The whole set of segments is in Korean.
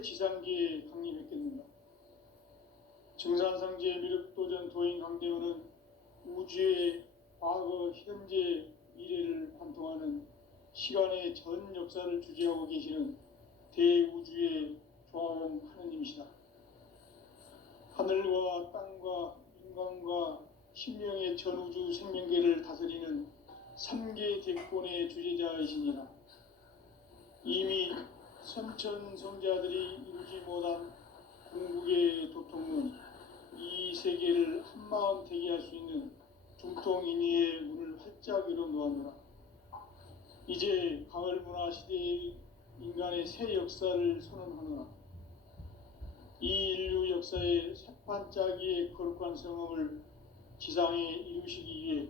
새 지상기에 강림했겠는가. 증산상제 미륵도전 도인 강대원은 우주의 과거, 현재, 미래를 관통하는 시간의 전 역사를 주재하고 계시는 대우주의 조화원 하느님이시다. 하늘과 땅과 인간과 신명의 전우주 생명계를 다스리는 3계 대권의 주재자이시니라. 이미 선천성자들이 이루지 못한 궁극의 도통은 이 세계를 한마음 되게 할 수 있는 중통인의의 문을 활짝 열어놓았노라. 이제 가을 문화 시대의 인간의 새 역사를 선언하노라. 이 인류 역사의 새판짜기의 거룩한 성험을 지상에 이루시기 위해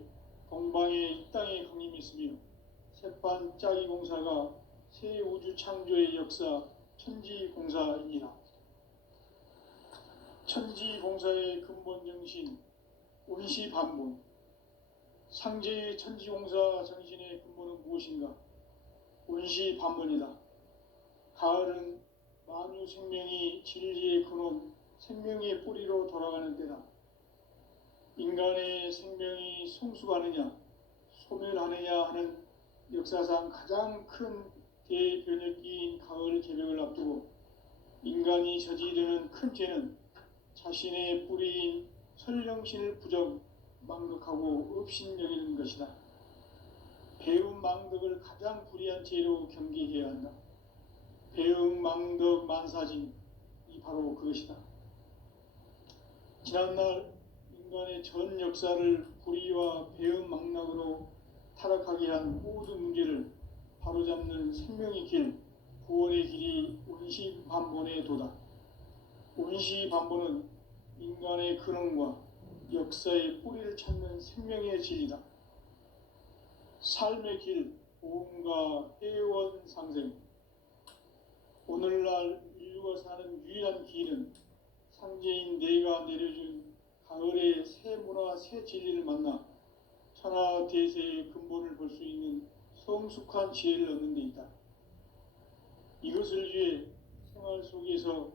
동방의 이 땅에 강림했으며, 새판짜기 공사가 새 우주 창조의 역사 천지공사이니라. 천지공사의 근본 정신 온시반본, 상제의 천지공사 정신의 근본은 무엇인가? 온시반본이다. 가을은 만유 생명이 진리의 근원, 생명의 뿌리로 돌아가는 때다. 인간의 생명이 성숙하느냐 소멸하느냐 하는 역사상 가장 큰 대변혁기인 가을 개벽을 앞두고 인간이 저지르는 큰 죄는 자신의 뿌리인 설령신을 망덕하고 업신여기는 것이다. 배움 망덕을 가장 불의한 죄로 경계해야 한다. 배움 망덕 만사징이 바로 그것이다. 지난날 인간의 전 역사를 불의와 배움 망락으로 타락하게 한 모든 문제를 바로잡는 생명의 길, 구원의 길이 온시반본의 도다. 온시반본은 인간의 근원과 역사의 뿌리를 찾는 생명의 진리다. 삶의 길, 보험과 해원 상생. 오늘날 인류가 사는 유일한 길은 상제인 내가 내려준 가을의 새 문화, 새 진리를 만나 천하 대세의 근본을 볼 수 있는 성숙한 지혜를 얻는 데 있다. 이것을 위해 생활 속에서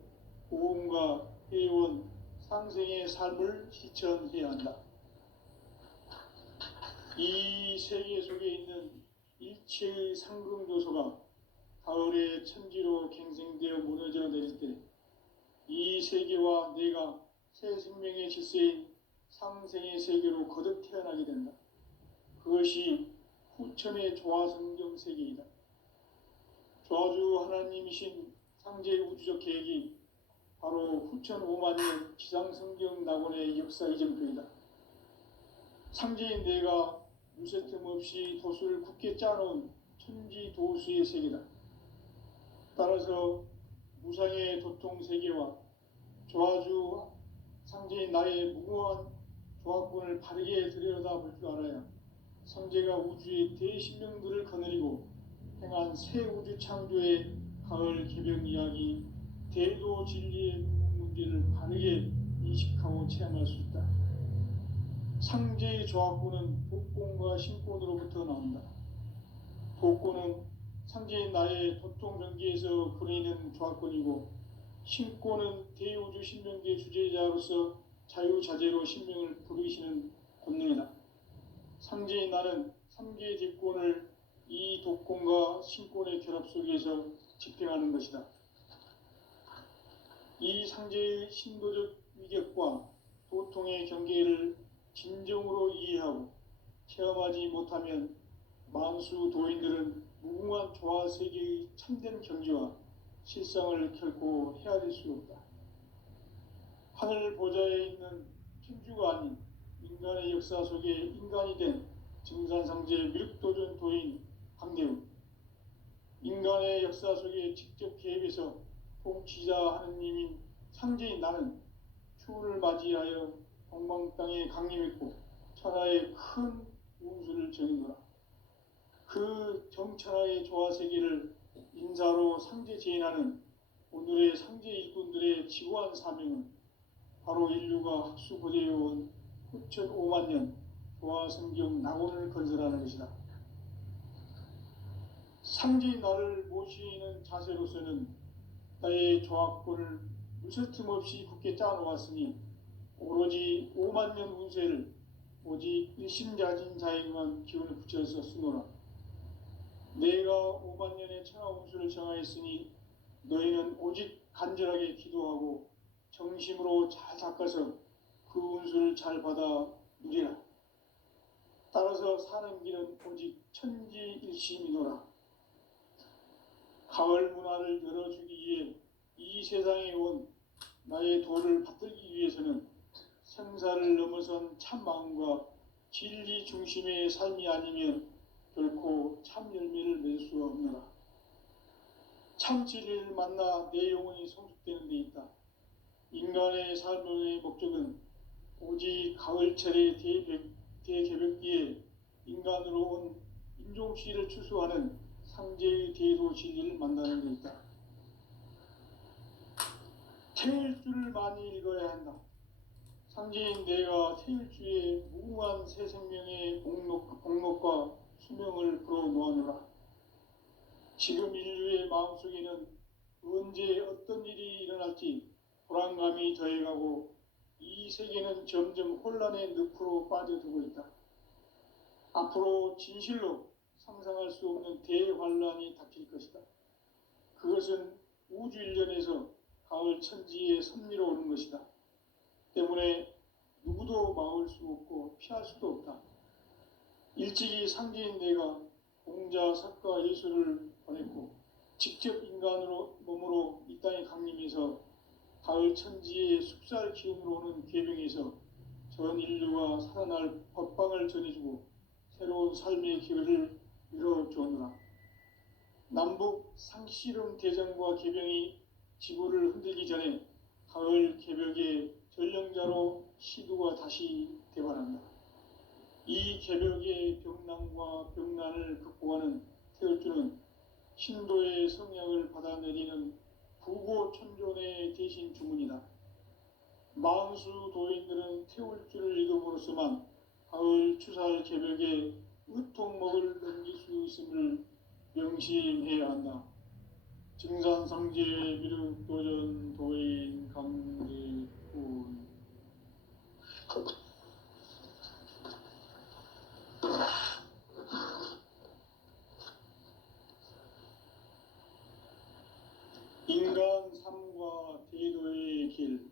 보험과 해원, 상생의 삶을 실천해야 한다. 이 세계 속에 있는 일체의 상승조소가 가을의 천지로 갱생되어 무너져 내릴 때 이 세계와 내가 새 생명의 질서인 상생의 세계로 거듭 태어나게 된다. 그것이 후천의 조화성경 세계이다. 조화주 하나님이신 상제의 우주적 계획이 바로 후천 5만년 지상성경 낙원의 역사 이전표이다. 상제인 내가 유세틈 없이 도수를 굳게 짜놓은 천지도수의 세계다. 따라서 무상의 도통세계와 조화주 상제인 나의 무궁한 조화권을 바르게 들여다볼 줄 알아야 상제가 우주의 대신명들을 거느리고 행한 새 우주 창조의 가을 개벽 이야기, 대도 진리의 문제를 바르게 인식하고 체험할 수 있다. 상제의 조화권은 복권과 신권으로부터 나온다. 복권은 상제인 나의 도통 경계에서 그리는 조화권이고, 신권은 대우주 신명계 주제자로서 자유자재로 신명을 부르시는 권능이다. 상제인 나는 3계 대권을 이 도권과 신권의 결합 속에서 집행하는 것이다. 이 상제의 신도적 위격과 도통의 경계를 진정으로 이해하고 체험하지 못하면 만수 도인들은 무궁한 조화 세계의 참된 경지와 실상을 결코 헤아릴 수 없다. 하늘 보좌에 있는 천주가 아닌 인간의 역사 속에 인간이 된 증산상제 미륵도전 도인 강대우, 인간의 역사 속에 직접 개입해서 통치자 하느님인 상제인 나는 추운을 맞이하여 동방 땅에 강림했고 천하의 큰 운수를 정했노라. 그 정천하의 조화세계를 인사로 상제 제인하는 오늘의 상제 일꾼들의 지구한 사명은 바로 인류가 학수고대해온 후천 5만년 조화성경 낙원을 건설하는 것이다. 상제인 나를 모시는 자세로서는 나의 조합권을 무설틈 없이 굳게 짜놓았으니 오로지 5만 년 운세를 오직 일심자진 자에게만 기운을 붙여서 쓰노라. 내가 5만 년의 천하 운수를 정하였으니 너희는 오직 간절하게 기도하고 정심으로 잘 닦아서 그 운수를 잘 받아 누리라. 따라서 사는 길은 오직 천지일심이노라. 가을 문화를 열어주기 위해 이 세상에 온 나의 도를 받들기 위해서는 생사를 넘어선 참 마음과 진리 중심의 삶이 아니면 결코 참 열매를 맺을 수 없노라. 참 진리를 만나 내 영혼이 성숙되는 데 있다. 인간의 삶의 목적은 오직 가을철의 대개벽기에 인간으로 온 인종시를 추수하는 상제의 대도 진리를 만나는 데 있다. 태일주를 많이 읽어야 한다. 상제인 내가 태일주의 무궁한 새 생명의 공록과 수명을 불어놓아노라. 지금 인류의 마음속에는 언제 어떤 일이 일어날지 불안감이 더해가고 이 세계는 점점 혼란의 늪으로 빠져들고 있다. 앞으로 진실로 상상할 수 없는 대환란이 닥칠 것이다. 그것은 우주 일련에서 가을 천지의 섭리로 오는 것이다. 때문에 누구도 막을 수 없고 피할 수도 없다. 일찍이 상제인 내가 공자, 석가, 예수를 보냈고 직접 인간으로 몸으로 이 땅에 강림해서 가을 천지의 숲살 기운으로 오는 계병에서 전 인류가 살아날 법방을 전해주고 새로운 삶의 기회를 열어주었노라. 남북 상씨름 대전과 계병이 지구를 흔들기 전에 가을 개벽의 전령자로 시두가 다시 대발한다. 이 개벽의 병난과 병난을 극복하는 태울주는 신도의 성약을 받아내리는 부고천존의 대신 주문이다. 만수 도인들은 태울주를 읽음으로써만 가을 추살 개벽에 으통목을 넘길 수 있음을 명심해야 한다. 증산상제 미륵도전 도인 강대훈. 인간 삶과 대도의 길.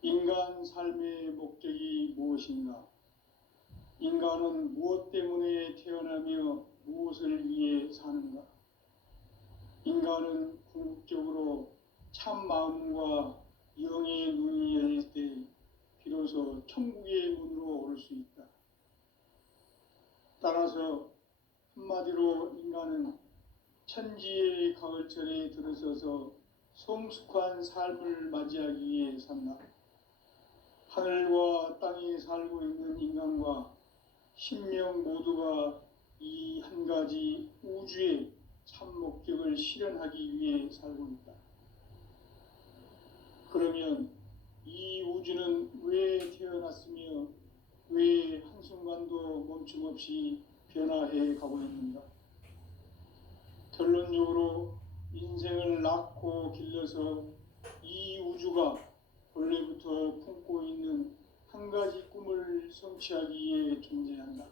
인간 삶의 목적이 무엇인가? 인간은 무엇 때문에 태어나며 무엇을 위해 사는가? 인간은 궁극적으로 참 마음과 영의 눈이 열릴 때 비로소 천국의 문으로 오를 수 있다. 따라서 한마디로 인간은 천지의 가을철에 들어서서 성숙한 삶을 맞이하기 위해 산다. 하늘과 땅에 살고 있는 인간과 신명 모두가 이 한 가지 우주의 참 목적을 실현하기 위해 살고 있다. 그러면 이 우주는 왜 태어났으며 왜 한순간도 멈춤 없이 변화해 가고 있는가? 결론적으로 인생을 낳고 길러서 이 우주가 본래부터 품고 있는 한 가지 꿈을 성취하기 위해 존재한다.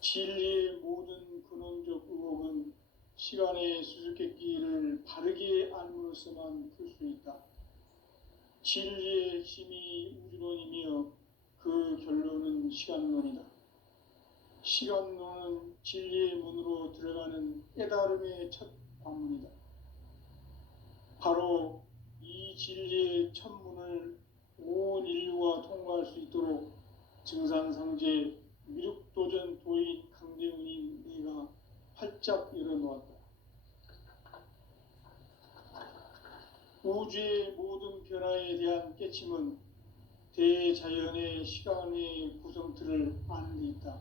진리의 모든 근원적 의혹은 시간의 수수께끼를 바르게 알므로써만 풀 수 있다. 진리의 힘이 우주론이며 그 결론은 시간론이다. 시간론은 진리의 문으로 들어가는 깨달음의 첫 관문이다. 바로 이 진리의 첫 문을 온 인류가 통과할 수 있도록 증산상제 미륵도전 도인 강대훈이 내가 활짝 열어놓았다. 우주의 모든 변화에 대한 깨침은 대자연의 시간의 구성틀을 아는 데 있다.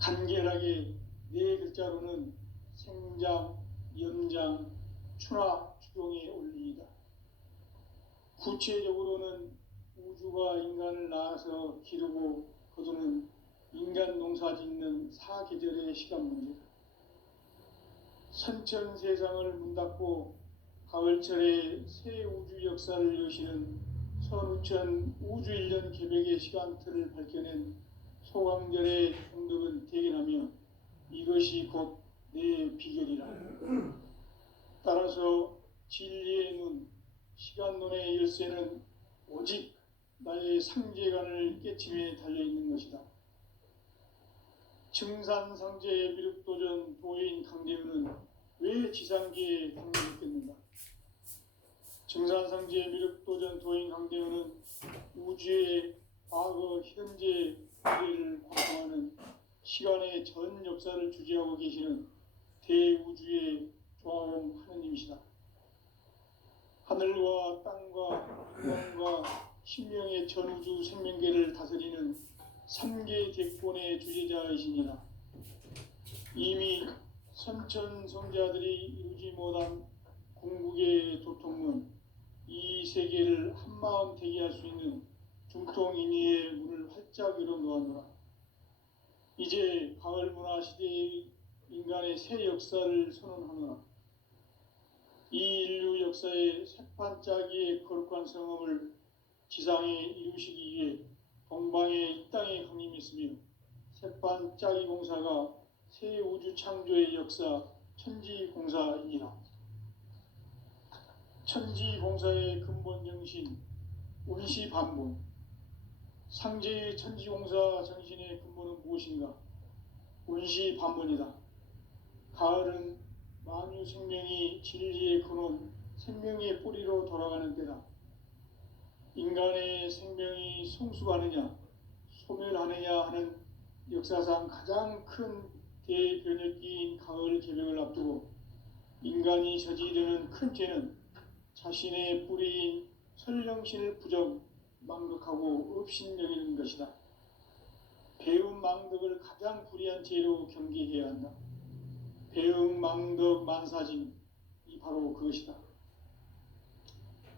간결하게 네 글자로는 생장, 연장, 추나 추동의 원리이다. 구체적으로는 우주가 인간을 낳아서 기르고 거두는 인간 농사 짓는 사계절의 시간 문제다. 선천 세상을 문닫고 가을철에 새 우주 역사를 여시는 선우천 우주일년 개벽의 시간틀을 밝혀낸 소강절의 공덕은 대견하며 이것이 곧 내 비결이라. 따라서 진리의 눈, 시간론의 열쇠는 오직 나의 상제관을 깨침에 달려있는 것이다. 증산상제의 미륵도전 도인 강대우는 왜 지상계에 강림했겠는가? 증산상제의 미륵도전 도인 강대우는 우주의 과거, 현재, 미래를 관통하는 시간의 전 역사를 주재하고 계시는 대우주의 조화용 하느님이시다. 하늘과 땅과 태양과 신명의 전우주 생명계를 다스리는 3개 대권의 주제자이시니라. 이미 선천성자들이 이루지 못한 궁극의 도통문, 이 세계를 한마음 되게 할 수 있는 중통인의의 문을 활짝 열어놓았노라. 이제 가을 문화 시대의 인간의 새 역사를 선언하노라. 이 인류 역사의 새판짜기의 거룩한 성험을 지상에 이루시기 위해 동방의 이 땅에 강림했으며 새판짜기 공사가 새 우주 창조의 역사 천지공사이니라. 천지공사의 근본 정신 운시반본. 상제의 천지공사 정신의 근본은 무엇인가? 운시반본이다. 가을은 만유 생명이 진리의 근원, 생명의 뿌리로 돌아가는 때다. 인간의 생명이 성숙하느냐, 소멸하느냐 하는 역사상 가장 큰 대변혁기인 가을 개벽을 앞두고 인간이 저지르는 큰 죄는 자신의 뿌리인 설령신을 부정, 망덕하고 업신여기는 것이다. 배움 망덕을 가장 불의한 죄로 경계해야 한다. 배움 망덕 만사징, 이 바로 그것이다.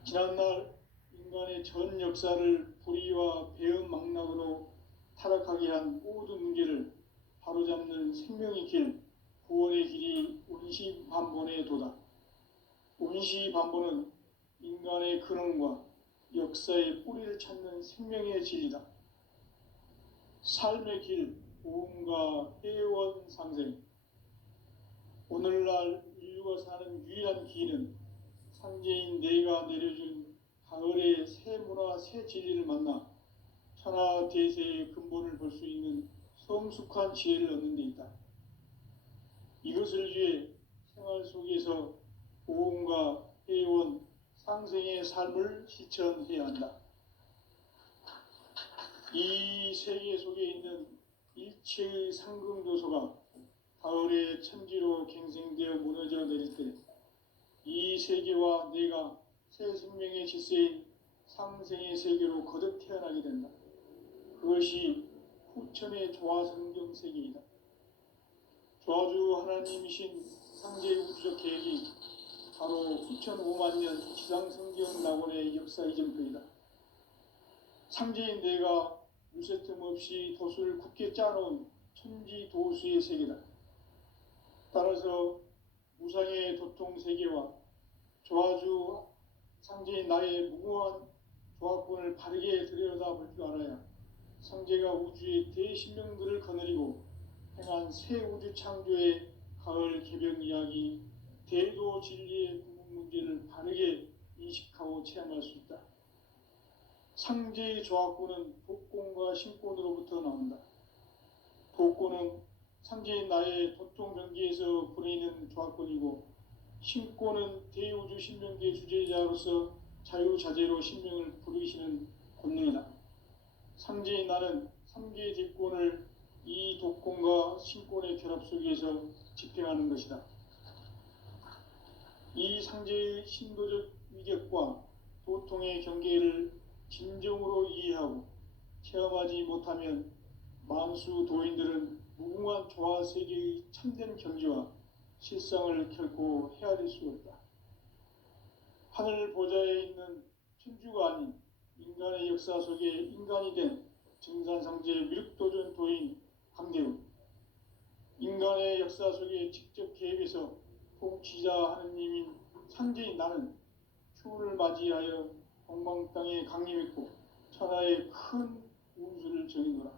지난날 인간의 전 역사를 불의와 배움 망락으로 타락하게 한 모든 문제를 바로잡는 생명의 길, 구원의 길이 운시반본의 도다. 운시반본은 인간의 근원과 역사의 뿌리를 찾는 생명의 진리다. 삶의 길, 보험과 회원 상생. 오늘날 인류가 사는 유일한 길은 상제인 내가 내려준 가을의 새 문화, 새 진리를 만나 천하 대세의 근본을 볼 수 있는 성숙한 지혜를 얻는 데 있다. 이것을 위해 생활 속에서 보험과 회원, 상생의 삶을 실천해야 한다. 이 세계 속에 있는 일체의 상승도서가 가을의 천지로 갱생되어 무너져 내릴 때 이 세계와 내가 새 생명의 질서인 상생의 세계로 거듭 태어나게 된다. 그것이 후천의 조화성경 세계이다. 조화주 하나님이신 상제의 우주적 계획이 바로 후천 5만 년 지상성경 낙원의 역사 이전표이다. 상제인 내가 무쇠틈 없이 도수를 굳게 짜놓은 천지 도수의 세계다. 따라서 무상의 도통 세계와 조화주 상제인 나의 무궁한 조합권을 바르게 들여다볼 줄 알아야 상제가 우주의 대신명들을 거느리고 행한 새 우주 창조의 가을 개벽 이야기, 대도 진리의 궁극 문제를 바르게 인식하고 체험할 수 있다. 상제의 조합권은 복권과 신권으로부터 나온다. 복권은 상제인 나의 도통 경계에서 보내는 조합권이고, 신권은 대우주 신명계 주제자로서 자유자재로 신명을 부르시는 권능이다. 상제인 나는 3개의 뒷권을 이 독권과 신권의 결합 속에서 집행하는 것이다. 이 상제의 신도적 위격과 도통의 경계를 진정으로 이해하고 체험하지 못하면 만수 도인들은 무궁한 조화 세계의 참된 경지와 실상을 결코 헤아릴 수 없다. 하늘 보좌에 있는 천주가 아닌 인간의 역사 속에 인간이 된 증산상제 미륵도전 도인 강대우. 인간의 역사 속에 직접 개입해서 통치자 하느님인 상제인 나는 추운을 맞이하여 동방 땅에 강림했고 천하의 큰 운수를 정했노라.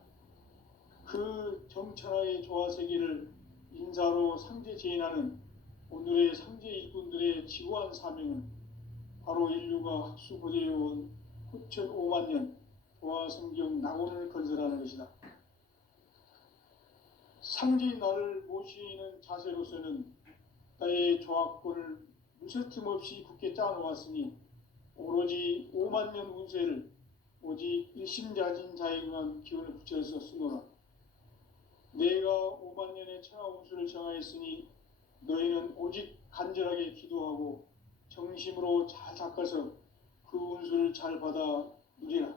그 정천하의 조화세계를 인사로 상제 제인하는 오늘의 상제 일꾼들의 지고한 사명은 바로 인류가 학수고대해온 9,500만 년 조화성경 낙원을 건설하는 것이다. 상제인 나를 모시는 자세로서는 나의 조합권을 무쇠틈 없이 굳게 짜놓았으니 오로지 5만 년 운세를 오직 일심자진 자에게만 기운을 붙여서 쓰노라. 내가 5만 년의 천하 운수를 정하였으니 너희는 오직 간절하게 기도하고 정심으로 잘 닦아서 그 운수를 잘 받아 누리라.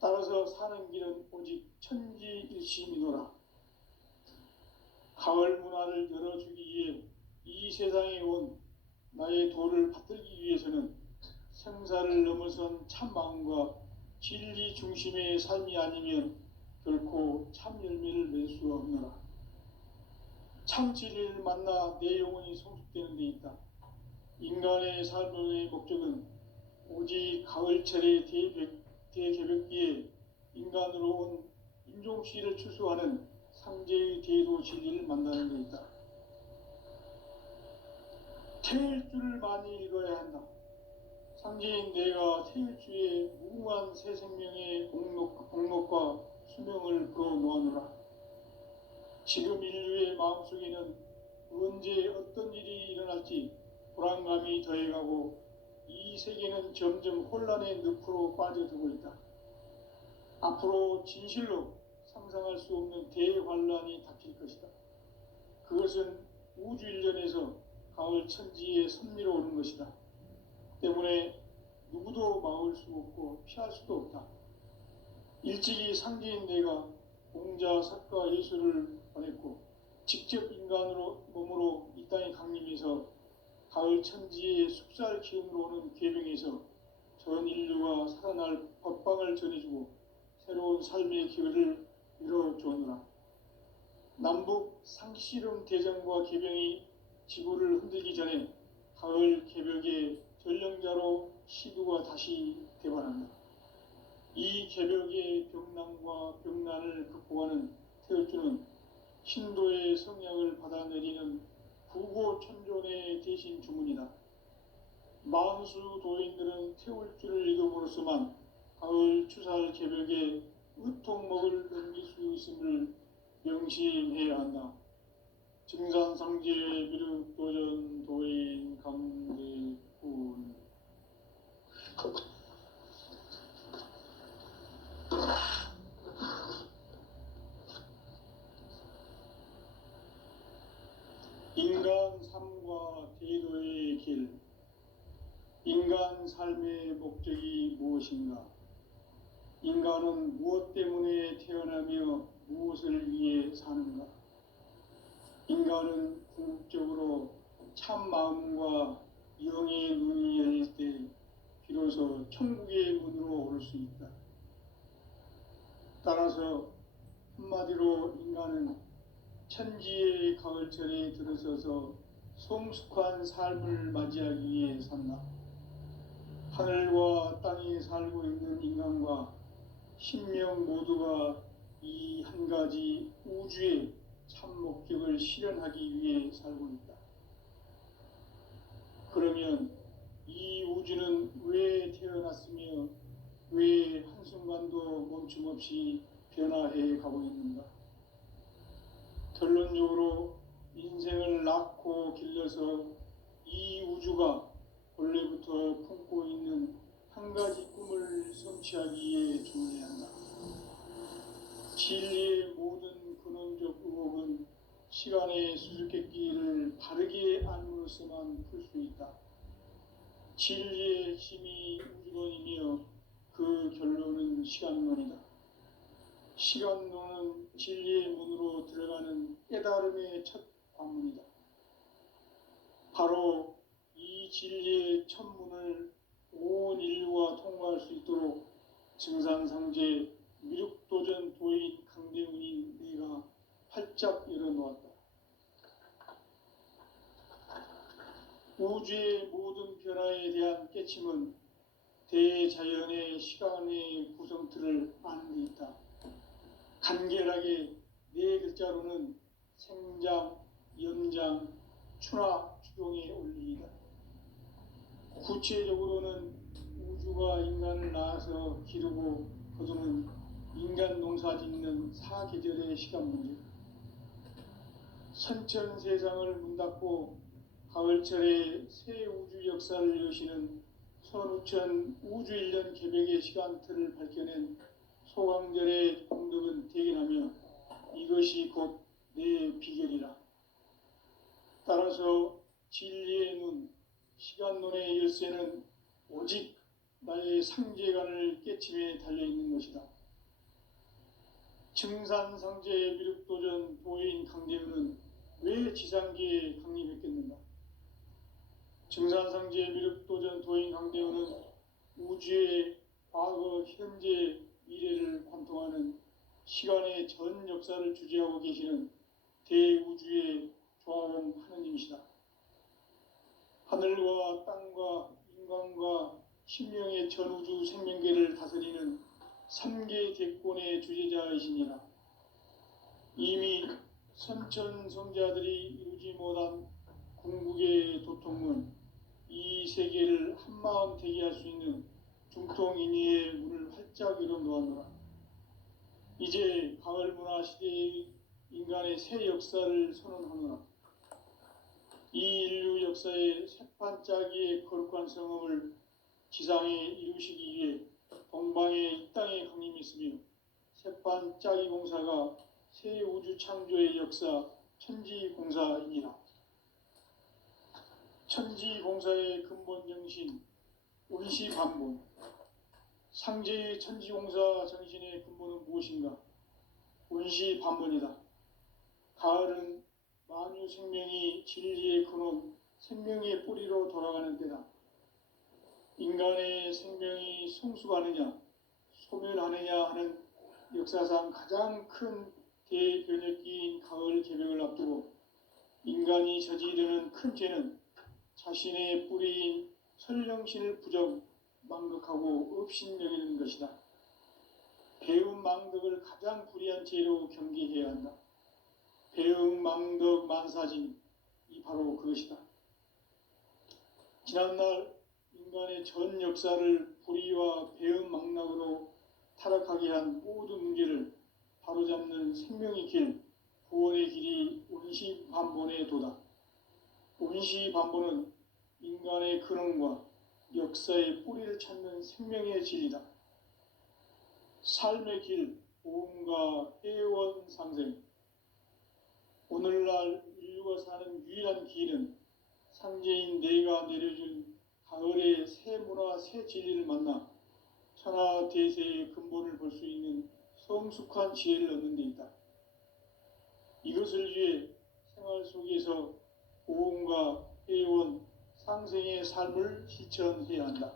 따라서 사는 길은 오직 천지일심이노라. 가을 문화를 열어주기 위해 이 세상에 온 나의 도를 받들기 위해서는 생사를 넘어선 참 마음과 진리 중심의 삶이 아니면 결코 참 열매를 맺을 수 없노라. 참 진리를 만나 내 영혼이 성숙되는 데 있다. 인간의 삶의 목적은 오직 가을철의 대개벽기에 인간으로 온 인종씨를 추수하는 상제의 대도 진리를 만나는 데 있다. 태일주를 많이 읽어야 한다. 상제인 내가 태일주의 무궁한 새 생명의 공록과 수명을 그어놓아노라. 지금 인류의 마음속에는 언제 어떤 일이 일어날지 불안감이 더해가고 이 세계는 점점 혼란의 늪으로 빠져들고 있다. 앞으로 진실로 상상할 수 없는 대환란이 닥칠 것이다. 그것은 우주 일련에서 가을 천지에 섭리로 오는 것이다. 때문에 누구도 막을 수 없고 피할 수도 없다. 일찍이 상제인 내가 공자, 석가, 예수를 보냈고 직접 인간으로 몸으로 이 땅에 강림해서 가을 천지의 숲살 기운으로 오는 계명에서 전 인류가 살아날 법방을 전해주고 새로운 삶의 기회를 이뤄주었노라. 남북 상씨름 대전과 개병이 지구를 흔들기 전에 가을 개벽의 전령자로 시두가 다시 대반한다. 이 개벽의 병난과 병난을 극복하는 태울주는 신도의 성약을 받아내리는 부고천존의 대신 주문이다. 만수 도인들은 태울주를 읽음으로써만 가을 추살 개벽에 의통목을 넘길 수 있음을 명심해야 한다. 증산상제 미륵도전 도인 강대군. 인간 삶과 대도의 길. 인간 삶의 목적이 무엇인가? 인간은 무엇 때문에 태어나며 무엇을 위해 사는가? 인간은 궁극적으로 참 마음과 영의 눈이 열릴 때 비로소 천국의 문으로 오를 수 있다. 따라서 한마디로 인간은 천지의 가을철에 들어서서 성숙한 삶을 맞이하기 위해 산다. 하늘과 땅에 살고 있는 인간과 신명 모두가 이 한 가지 우주의 참 목적을 실현하기 위해 살고 있다. 그러면 이 우주는 왜 태어났으며 왜 한순간도 멈춤없이 변화해 가고 있는가? 결론적으로 인생을 낳고 길러서 이 우주가 원래부터 품고 있는 한 가지 꿈을 성취하기 위해 준비해야 한다. 진리의 모든 근원적 의혹은 시간의 수수께끼를 바르게 알므로서만 풀 수 있다. 진리의 핵심이 우주론이며 그 결론은 시간론이다. 시간론은 진리의 문으로 들어가는 깨달음의 첫 관문이다. 바로 이 진리의 첫 문을 온 인류가 통과할 수 있도록 증산상제 미륵도전 도인 강대훈인 내가 활짝 열어놓았다. 우주의 모든 변화에 대한 깨침은 대자연의 시간의 구성틀을 아는 데 있다. 간결하게 네 글자로는 생장, 연장, 추나 추동의 원리이다. 구체적으로는 우주가 인간을 낳아서 기르고 거두는 인간 농사 짓는 사계절의 시간 문제, 선천 세상을 문 닫고 가을철에 새 우주 역사를 여시는 선우천 우주 1년 개벽의 시간틀을 밝혀낸 소강절의 공덕은 대견하며 이것이 곧 내 비결이라. 따라서 진리의 눈, 시간론의 열쇠는 오직 나의 상제관을 깨침에 달려있는 것이다. 증산상제 미륵도전 도인 강재훈은 왜 지상계에 강림했겠는가? 증산상제 미륵도전 도인 강재훈은 우주의 과거, 현재, 미래를 관통하는 시간의 전 역사를 주재하고 계시는 대우주의 조화원 하느님이시다. 하늘과 땅과 인간과 신명의 전우주 생명계를 다스리는 3계 대권의 주재자이시니라. 이미 선천성자들이 이루지 못한 궁극의 도통은 이 세계를 한마음 되게 할 수 있는 중통인의의 문을 활짝 열어 놓았노라. 이제 가을 문화 시대의 인간의 새 역사를 선언하노라. 이 인류 역사의 새반짝이의 거룩한 성험을 지상에 이루시기 위해 동방의 이 땅에 강림했으며 새반짝이 공사가 새 우주 창조의 역사 천지공사이니라. 천지공사의 근본 정신 운시반본. 상제의 천지공사 정신의 근본은 무엇인가? 운시반본이다. 가을은 만유 생명이 진리의 근원, 생명의 뿌리로 돌아가는 때다. 인간의 생명이 성숙하느냐, 소멸하느냐 하는 역사상 가장 큰 대변혁기인 가을 개벽을 앞두고 인간이 저지르는 큰 죄는 자신의 뿌리인 설령신을 부정, 망극하고 업신여기는 것이다. 배움 망덕을 가장 불의한 죄로 경계해야 한다. 배움 망덕 만사진, 이 바로 그것이다. 지난날 인간의 전 역사를 불의와 배움 망락으로 타락하게 한 모든 문제를 바로잡는 생명의 길, 구원의 길이 운시반본의 도다. 운시반본은 인간의 근원과 역사의 뿌리를 찾는 생명의 진리다. 삶의 길, 보험과 회원 상생. 오늘날 인류가 사는 유일한 길은 상제인 내가 내려준 가을의 새 문화, 새 진리를 만나 천하대세의 근본을 볼 수 있는 성숙한 지혜를 얻는 데 있다. 이것을 위해 생활 속에서 보험과 회원, 상생의 삶을 실천해야 한다.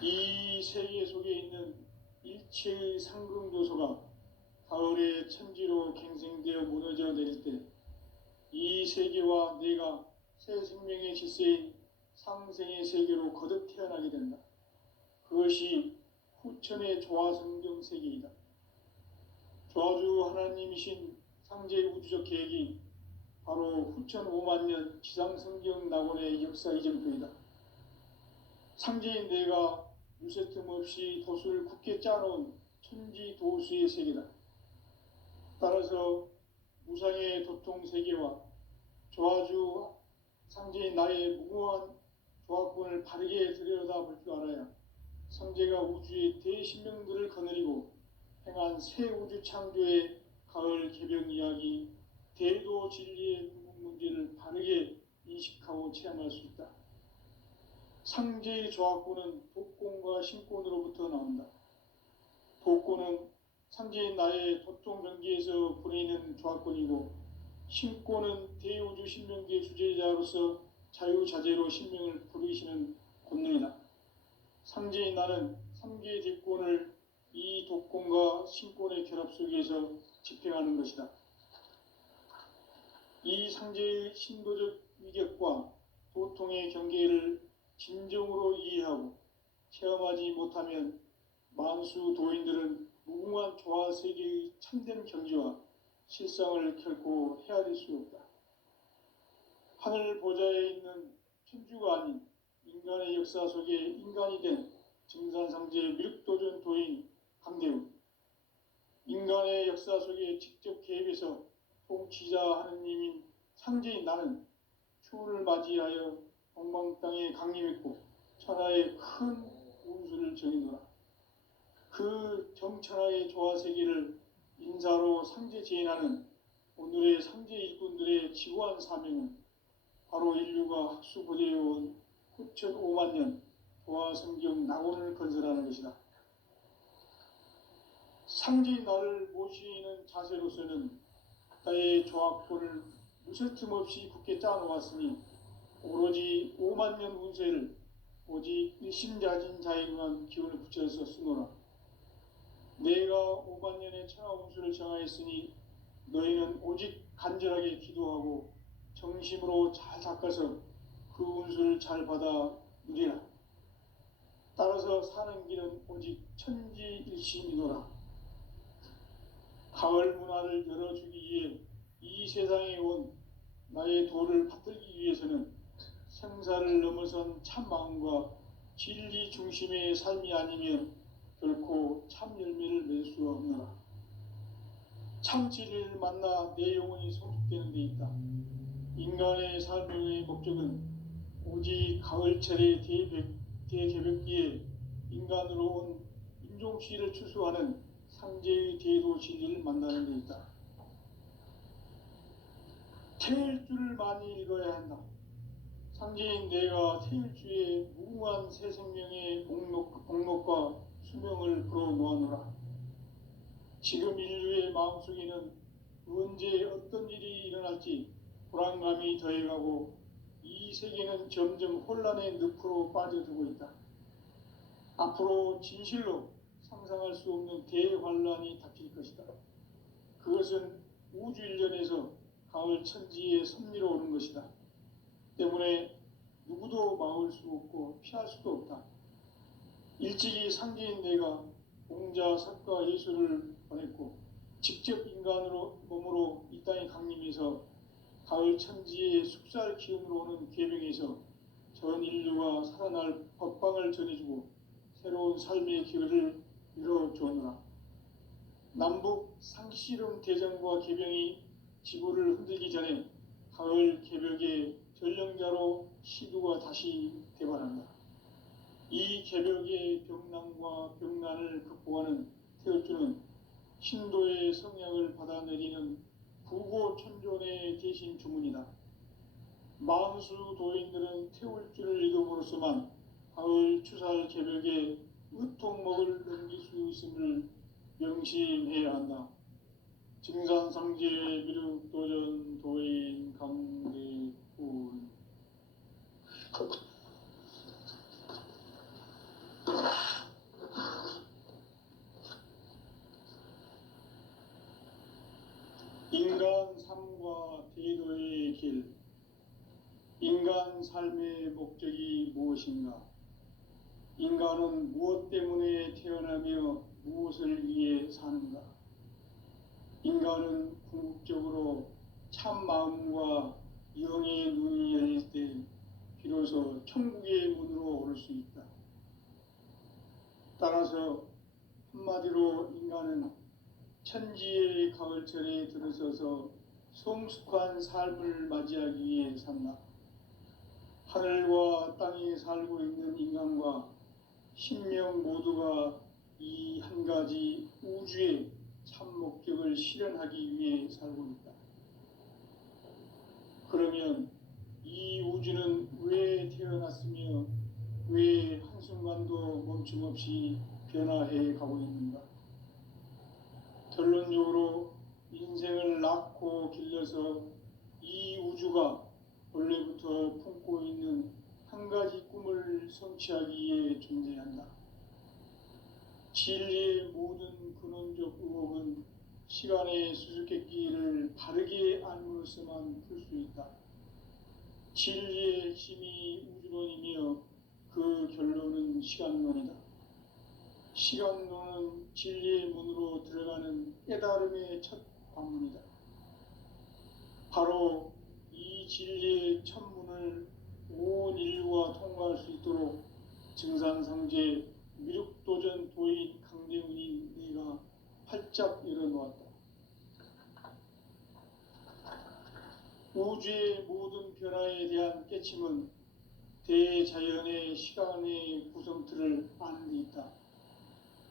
이 세계 속에 있는 일체의 상승조소가 가을의 천지로 갱생되어 무너져 내릴 때 이 세계와 내가 새 생명의 질서인 상생의 세계로 거듭 태어나게 된다. 그것이 후천의 조화성경 세계이다. 조화주 하나님이신 상제의 우주적 계획이 바로 후천 5만 년 지상성경 낙원의 역사 이정표이다. 상제인 내가 유세틈 없이 도수를 굳게 짜놓은 천지도수의 세계다. 따라서 무상의 도통 세계와 조화주 상제인 나의 무궁한 조화권을 바르게 들여다볼 줄 알아야 상제가 우주의 대신명들을 거느리고 행한 새 우주 창조의 가을 개벽 이야기, 대도 진리의 문제를 바르게 인식하고 체험할 수 있다. 상제의 조화권은 독권과 신권으로부터 나온다. 독권은 상제인 나의 도통 경계에서 보내는 조화권이고, 신권은 대우주 신명계의 주제자로서 자유자재로 신명을 부르시는 권능이다. 상제인 나는 3개의 대권을 이 독권과 신권의 결합 속에서 집행하는 것이다. 이 상제의 신도적 위격과 도통의 경계를 진정으로 이해하고 체험하지 못하면 만수 도인들은 무궁한 조화 세계의 참된 경지와 실상을 결코 헤아릴 수 없다. 하늘 보좌에 있는 천주가 아닌 인간의 역사 속에 인간이 된 증산상제 미륵도전 도인 강대훈, 인간의 역사 속에 직접 개입해서 통치자 하느님인 상제인 나는 추운을 맞이하여 동방땅에 강림했고 천하의 큰 운수를 정해노라. 그 정천하의 조화세계를 인사로 상제 제인하는 오늘의 상제 일꾼들의 지구한 사명은 바로 인류가 학수고대해온 9,500만 년 조화성경 낙원을 건설하는 것이다. 상제인 나를 모시는 자세로서는 나의 조합권을 무설틈 없이 굳게 짜놓았으니 오로지 5만 년 운세를 오직 일심자진 자에게만 기운을 붙여서 쓰노라. 내가 5만 년의 천하 운수를 정하였으니 너희는 오직 간절하게 기도하고 정심으로 잘 닦아서 그 운수를 잘 받아 누리라. 따라서 사는 길은 오직 천지일심이노라. 가을 문화를 열어주기 위해 이 세상에 온 나의 도를 받들기 위해서는 생사를 넘어선 참 마음과 진리 중심의 삶이 아니면 결코 참 열매를 맺을 수 없노라. 참 진리를 만나 내 영혼이 성숙되는 데 있다. 인간의 삶의 목적은 오직 가을철의 대개벽기에 인간으로 온 인종시를 추수하는 상제의 대도 진리를 만나는 데 있다. 태일주를 많이 읽어야 한다. 상제인 내가 태일주의 무궁한 새 생명의 복록과 수명을 불어놓아노라. 지금 인류의 마음속에는 언제 어떤 일이 일어날지 불안감이 더해가고 이 세계는 점점 혼란의 늪으로 빠져들고 있다. 앞으로 진실로 상상할 수 없는 대환란이 닥칠 것이다. 그것은 우주 일련에서 가을 천지에 섭리로 오는 것이다. 때문에 누구도 막을 수 없고 피할 수도 없다. 일찍이 상제인 내가 공자, 석가, 예수를 보냈고 직접 인간으로 몸으로 이 땅에 강림해서 가을 천지의 숙살 기운으로 오는 계명에서 전 인류가 살아날 법방을 전해주고 새로운 삶의 기회를 열어주었노라. 남북 상씨름 대전과 개병이 지구를 흔들기 전에 가을 개벽의 전령자로 시두가 다시 대발한다. 이 개벽의 병난과 병난을 극복하는 태울주는 신도의 성약을 받아내리는 부고천존의 대신 주문이다. 만수 도인들은 태울주를 읽음으로써만 가을 추살 개벽에 의통목을 넘길 수 있음을 명심해야 한다. 증산상제 미륵도전 도인 강대훈. 인간 삶과 대도의 길. 인간 삶의 목적이 무엇인가? 인간은 무엇 때문에 태어나며 무엇을 위해 사는가? 인간은 궁극적으로 참 마음과 영의 눈이 열릴 때 비로소 천국의 문으로 오를 수 있다. 따라서 한마디로 인간은 천지의 가을철에 들어서서 성숙한 삶을 맞이하기 위해 산다. 하늘과 땅에 살고 있는 인간과 신명 모두가 이 한 가지 우주의 참 목적을 실현하기 위해 살고 있다. 그러면 이 우주는 왜 태어났으며 왜 한순간도 멈춤없이 변화해 가고 있는가? 결론적으로 인생을 낳고 길러서 이 우주가 원래부터 품고 있는 한 가지 꿈을 성취하기 위해 존재한다. 진리의 모든 근원적 의혹은 시간의 수수께끼를 바르게 알므로서만 풀 수 있다. 진리의 핵심이 우주론이며 그 결론은 시간론이다. 시간론은 진리의 문으로 들어가는 깨달음의 첫 관문이다. 바로 이 진리의 첫 문을 온 인류가 통과할 수 있도록 증산상제 미륵도전 도인 강대훈인 네가 활짝 열어놓았다. 우주의 모든 변화에 대한 깨침은 대자연의 시간의 구성틀을 아는 데 있다.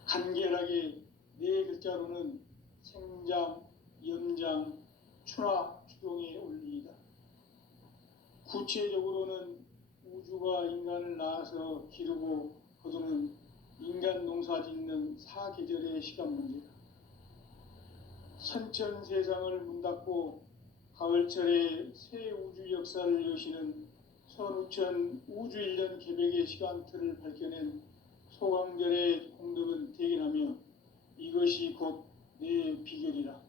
간결하게 네 글자로는 생장, 연장, 추나 추동의 원리이다. 구체적으로는 우주가 인간을 낳아서 기르고 거두는 인간 농사 짓는 사계절의 시간 문제다. 선천 세상을 문 닫고 가을철에 새 우주 역사를 여시는 선우천 우주 1년 개벽의 시간틀을 밝혀낸 소강절의 공덕은 대견하며 이것이 곧 내 비결이라.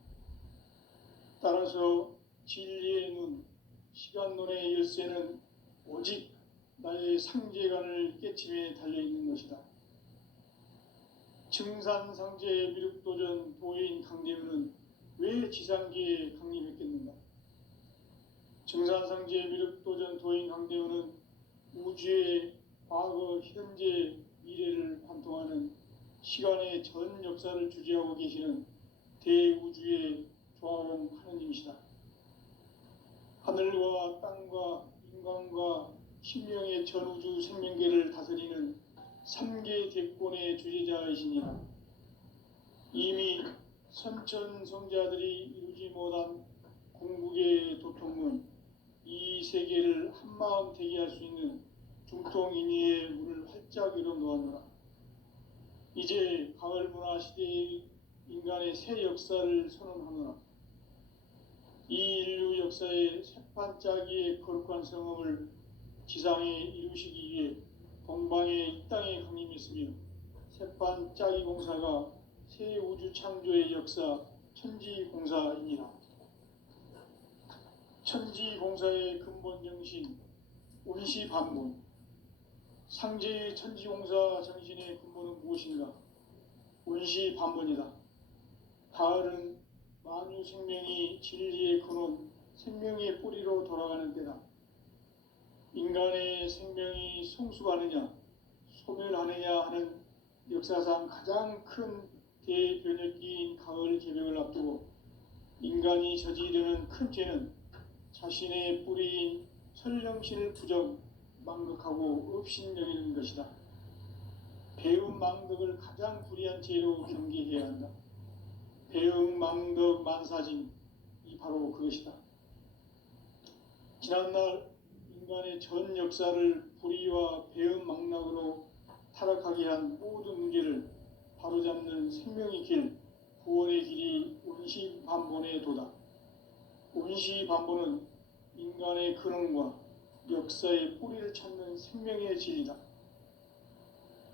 따라서 진리의 눈, 시간론의 열쇠는 오직 나의 상제관을 깨침에 달려있는 것이다. 증산상제 미륵도전 도인 강대훈은 왜 지상계에 강림했겠는가? 증산상제 미륵도전 도인 강대훈은 우주의 과거, 현재, 미래를 관통하는 시간의 전 역사를 주재하고 계시는 대우주의 조화공 하느님이시다. 하늘과 땅과 인간과 신명의 전우주 생명계를 다스리는 3개 대권의 주재자이시니라. 이미 선천성자들이 이루지 못한 궁극의 도통문, 이 세계를 한마음 되게 할 수 있는 중통인의의 문을 활짝 열어놓았노라. 이제 가을 문화 시대의 인간의 새 역사를 선언하노라. 이 인류 역사의 새판짜기의 거룩한 성험을 지상에 이루시기 위해 동방의 이 땅에 강림했으며 새판짜기 공사가 새 우주 창조의 역사 천지공사이니라. 천지공사의 근본 정신 운시반문. 상제의 천지공사 정신의 근본은 무엇인가? 운시반문이다. 가을은 만유 생명이 진리의 근원, 생명의 뿌리로 돌아가는 때다. 인간의 생명이 성숙하느냐, 소멸하느냐 하는 역사상 가장 큰 대변혁기인 가을 개벽을 앞두고 인간이 저지르는 큰 죄는 자신의 뿌리인 설령신을 부정, 망극하고 업신여기는 것이다. 배움 망덕을 가장 불의한 죄로 경계해야 한다. 배움 망덕 만사진, 이 바로 그것이다. 지난날 인간의 전 역사를 불의와 배움 망락으로 타락하게 한 모든 문제를 바로잡는 생명의 길, 구원의 길이 운시반본의 도다. 운시반본은 인간의 근원과 역사의 뿌리를 찾는 생명의 진리다.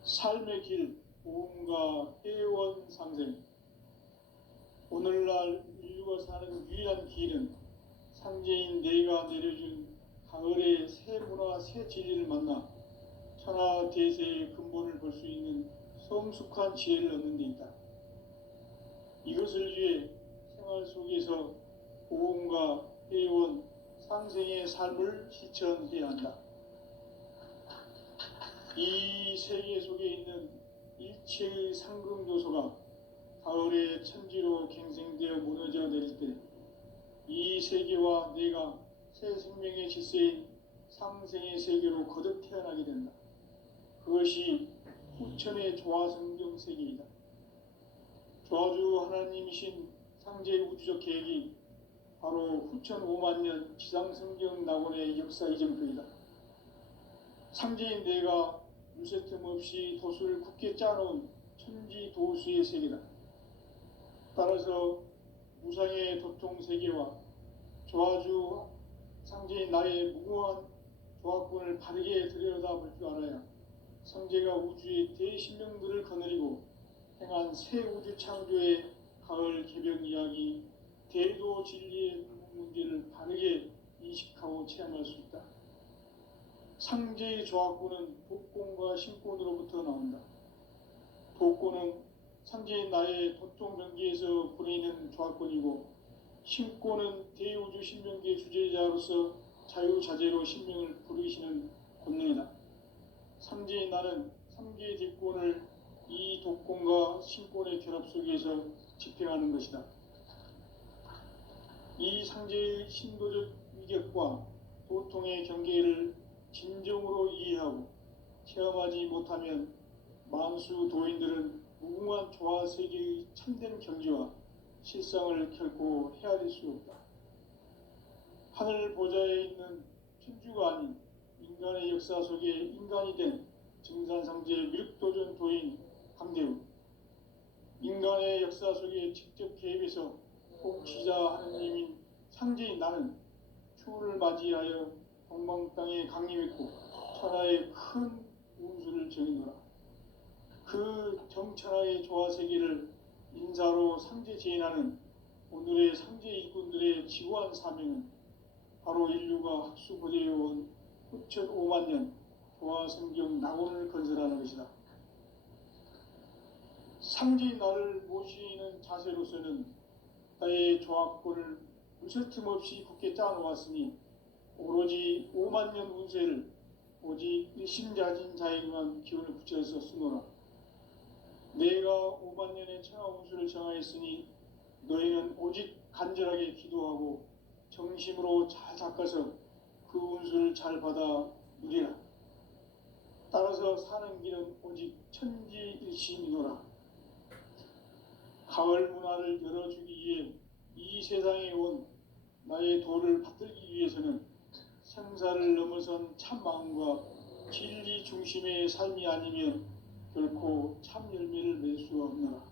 삶의 길, 보험과 해원상생. 오늘날 인류가 사는 유일한 길은 상제인 내가 내려준 가을의 새 문화, 새 진리를 만나 천하대세의 근본을 볼 수 있는 성숙한 지혜를 얻는 데 있다. 이것을 위해 생활 속에서 보험과 해원, 상생의 삶을 실천해야 한다. 이 세계 속에 있는 일체의 상금 요소가 가을의 천지로 갱생되어 무너져 내릴 때 이 세계와 내가 새 생명의 질서인 상생의 세계로 거듭 태어나게 된다. 그것이 후천의 조화성경 세계이다. 조화주 하나님이신 상제의 우주적 계획이 바로 후천 5만 년 지상성경 낙원의 역사 이전표이다. 상제인 내가 무쇠틈 없이 도수를 굳게 짜놓은 천지도수의 세계다. 따라서 무상의 도통 세계와 조화주 상제인 나의 무궁한 조화권을 바르게 들여다볼 줄 알아야 상제가 우주의 대신령들을 거느리고 행한 새 우주 창조의 가을 개벽 이야기, 대도 진리의 문제를 바르게 인식하고 체험할 수 있다. 상제의 조합구는 독곤과 신곤으로부터 나온다. 독곤은 상제인 나의 도통병기에서 부르는 조합권이고, 신곤은 대우주 신명기의 주제자로서 자유자재로 신명을 부르시는 권능이다. 상제인 나는 3개의 뒷권을 이 독권과 신권의 결합 속에서 집행하는 것이다. 이 상제의 신도적 위격과 도통의 경계를 진정으로 이해하고 체험하지 못하면 만수 도인들은 무궁한 조화 세계의 참된 경지와 실상을 결코 헤아릴 수 없다. 하늘 보좌에 있는 천주가 아닌 인간의 역사 속에 인간이 된 증산상제 밀도전 도인 강대우, 인간의 역사 속에 직접 개입해서 통치자 하느님인 상제인 나는 추운을 맞이하여 동방 땅에 강림했고 천하의 큰 운수를 정해노라. 그 정천하의 조화세계를 인사로 상제 제인하는 오늘의 상제 일꾼들의 지구한 사명은 바로 인류가 학수고대해온 후천 5만 년 조화성경 낙원을 건설하는 것이다. 상제인 나를 모시는 자세로서는 나의 조합권을 무설틈 없이 굳게 짜놓았으니 오로지 5만 년 운세를 오직 일심자진 자에게만 기운을 붙여서 쓰노라. 내가 5만 년의 천하 운수를 정하였으니 너희는 오직 간절하게 기도하고 정심으로 잘 닦아서 그 운수를 잘 받아 누리라. 따라서 사는 길은 오직 천지일심이노라. 가을 문화를 열어주기 위해 이 세상에 온 나의 도를 받들기 위해서는 생사를 넘어선 참 마음과 진리 중심의 삶이 아니면 결코 참 열매를 맺을 수 없노라.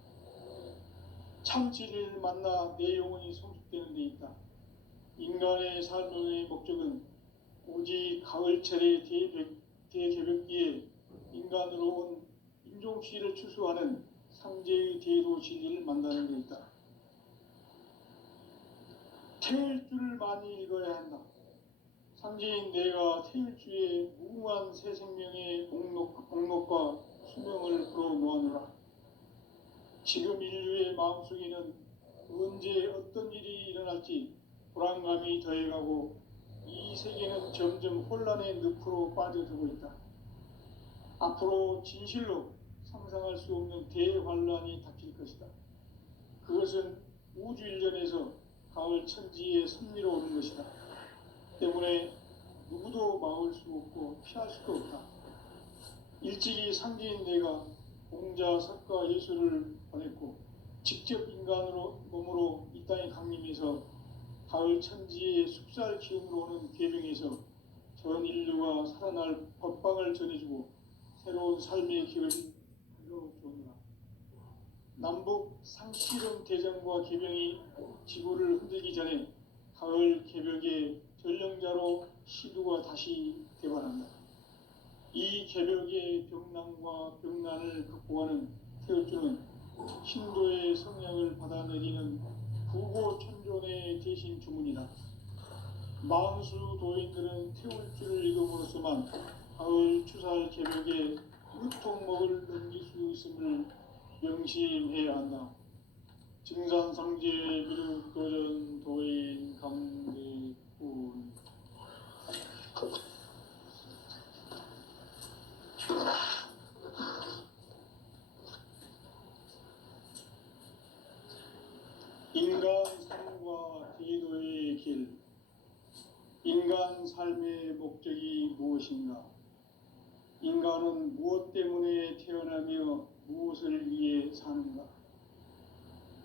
참 진리를 만나 내 영혼이 성숙되는 데 있다. 인간의 삶의 목적은 오직 가을철의 대개벽기에 인간으로 온 인종시를 추수하는 상제의 대도 진리를 만나는 데 있다. 태일주를 많이 읽어야 한다. 상제인 내가 태일주의 무궁한 새 생명의 목록과 수명을 불어놓아노라. 지금 인류의 마음속에는 언제 어떤 일이 일어날지 불안감이 더해가고 이 세계는 점점 혼란의 늪으로 빠져들고 있다. 앞으로 진실로 상상할 수 없는 대환란이 닥칠 것이다. 그것은 우주 일련에서 가을 천지의 섭리로 오는 것이다. 때문에 누구도 막을 수 없고 피할 수도 없다. 일찍이 상제인 내가 공자, 석가, 예수를 보냈고 직접 인간으로 몸으로 이 땅에 강림해서 가을 천지의 숙살 기운으로 오는 계병에서 전 인류가 살아날 법방을 전해주고 새로운 삶의 길을 열어주노라. 남북 상실은 대장과 계병이 지구를 흔들기 전에 가을 개벽의 전령자로 시두가 다시 대발한다. 이 개벽의 병난과 병난을 극복하는 태울주는 신도의 성령을 받아내리는 부고천존의 대신 주문이다. 만수 도인들은 태울주를 읽음으로써만 가을 추살 개벽의 유통목을 넘길 수 있음을 명심해야 한다. 증산상제 미륵도전 도인 강대군. 인간 삶과 제도의 길. 인간 삶의 목적이 무엇인가? 인간은 무엇 때문에 태어나며 무엇을 위해 사는가?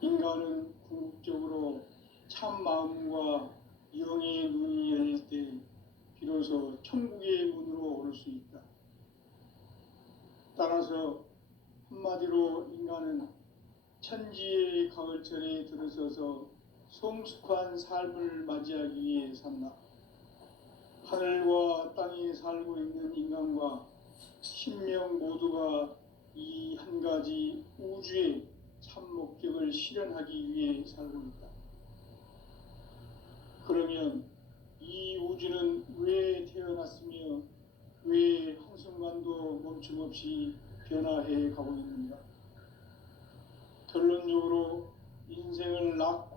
인간은 궁극적으로 참 마음과 영의 눈이 열릴 때 비로소 천국의 문으로 오를 수 있다. 따라서 한마디로 인간은 천지의 가을철에 들어서서 성숙한 삶을 맞이하기 위해 산다. 하늘과 땅에 살고 있는 인간과 신명 모두가 이 한 가지 우주의 참 목적을 실현하기 위해 살고 있다. 그러면 이 우주는 왜 태어났으며 왜 한순간도 멈춤없이 변화해 가고 있는가? 결론적으로 인생을